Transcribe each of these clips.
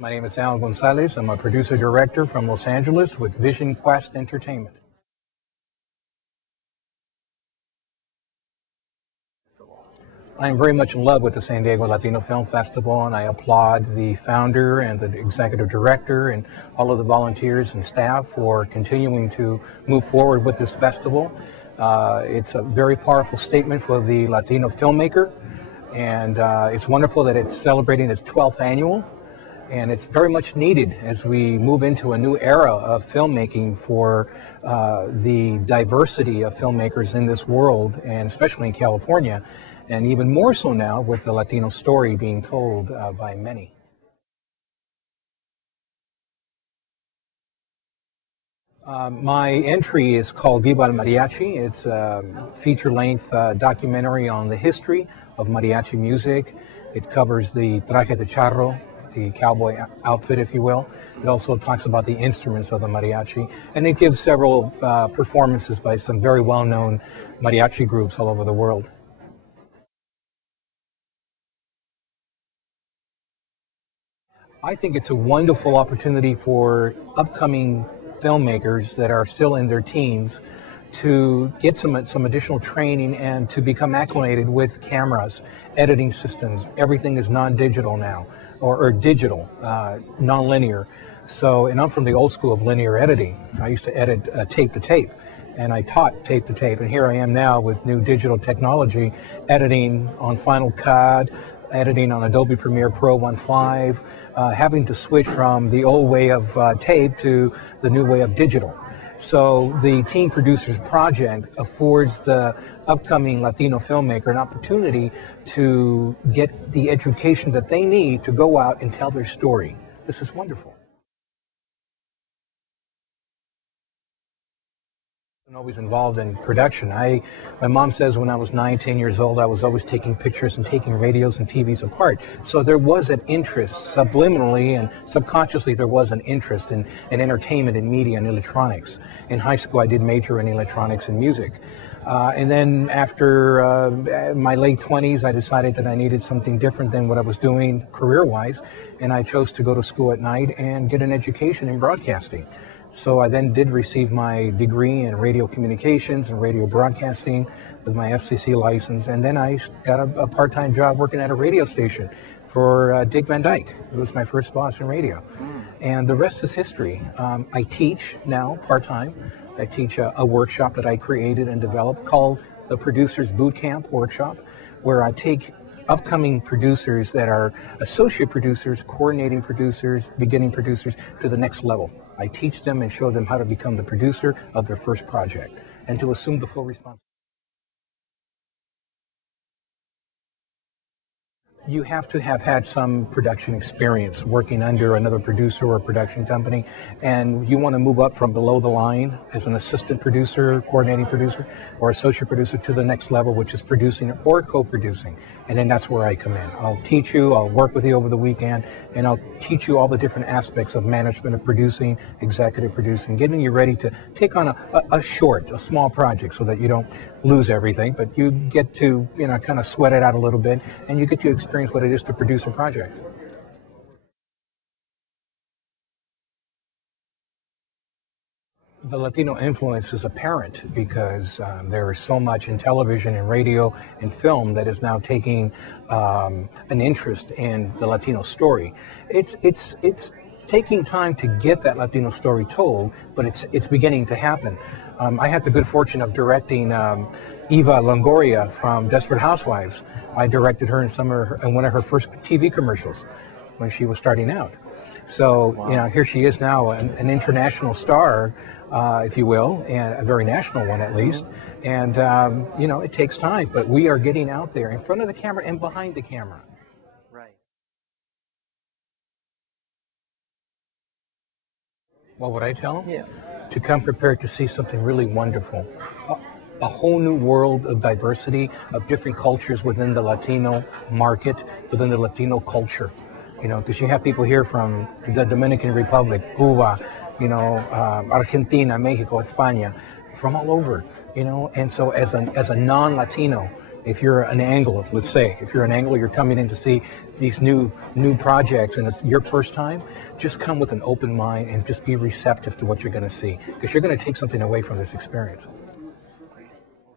My name is Gonzalez. I'm a producer-director from Los Angeles with Vision Quest Entertainment. I'm very much in love with the San Diego Latino Film Festival, and I applaud the founder and the executive director and all of the volunteers and staff for continuing to move forward with this festival. It's a very powerful statement for the Latino filmmaker, and it's wonderful that it's celebrating its 12th annual. And it's very much needed as we move into a new era of filmmaking for the diversity of filmmakers in this world, and especially in California, and even more so now with the Latino story being told by many. My entry is called Viva el Mariachi. It's a feature-length documentary on the history of mariachi music. It covers the traje de charro, the cowboy outfit, if you will. It also talks about the instruments of the mariachi, and it gives several performances by some very well-known mariachi groups all over the world. I think it's a wonderful opportunity for upcoming filmmakers that are still in their teens to get some additional training and to become acclimated with cameras, editing systems. Everything is non-digital now, or digital, non-linear. So, and I'm from the old school of linear editing. I used to edit tape to tape, and I taught tape to tape. And here I am now with new digital technology, editing on Final Cut, editing on Adobe Premiere Pro 1.5, having to switch from the old way of tape to the new way of digital. So the Teen Producers Project affords the upcoming Latino filmmaker an opportunity to get the education that they need to go out and tell their story. This is wonderful. I'm always involved in production. My mom says when I was 9, 10 years old, I was always taking pictures and taking radios and TVs apart. So there was an interest, subliminally and subconsciously, there was an interest in entertainment and media and electronics. In high school, I did major in electronics and music. And then after my late 20s, I decided that I needed something different than what I was doing career-wise, and I chose to go to school at night and get an education in broadcasting. So I then did receive my degree in radio communications and radio broadcasting with my FCC license, and then I got a part-time job working at a radio station for Dick Van Dyke, who was my first boss in radio. And the rest is history. I teach now part-time. I teach a workshop that I created and developed called the Producers Boot Camp Workshop, where I take upcoming producers that are associate producers, coordinating producers, beginning producers to the next level. I teach them and show them how to become the producer of their first project and to assume the full responsibility. You have to have had some production experience working under another producer or production company, and you want to move up from below the line as an assistant producer, coordinating producer, or associate producer to the next level, which is producing or co-producing. And then that's where I come in. I'll teach you, I'll work with you over the weekend, and I'll teach you all the different aspects of management of producing, executive producing, getting you ready to take on a small project so that you don't lose everything, but you get to, kind of sweat it out a little bit, and you get to experience what it is to produce a project. The Latino influence is apparent because there is so much in television and radio and film that is now taking an interest in the Latino story. It's taking time to get that Latino story told, but it's beginning to happen. I had the good fortune of directing Eva Longoria from Desperate Housewives. I directed her in one of her first TV commercials when she was starting out. So, wow. Here she is now, an international star, if you will, and a very national one at least. And, it takes time, but we are getting out there in front of the camera and behind the camera. Right. What would I tell them? Yeah. To come prepared to see something really wonderful. A whole new world of diversity, of different cultures within the Latino market, within the Latino culture. Because you have people here from the Dominican Republic, Cuba, Argentina, Mexico, España, from all over, and so as a non-Latino, If you're an angler, let's say, if you're an angler, you're coming in to see these new projects and it's your first time, just come with an open mind and just be receptive to what you're going to see, because you're going to take something away from this experience.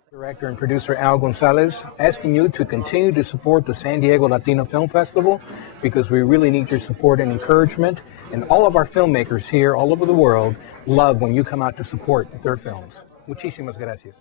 Director and producer Al Gonzalez, asking you to continue to support the San Diego Latino Film Festival, because we really need your support and encouragement. And all of our filmmakers here all over the world love when you come out to support their films. Muchísimas gracias.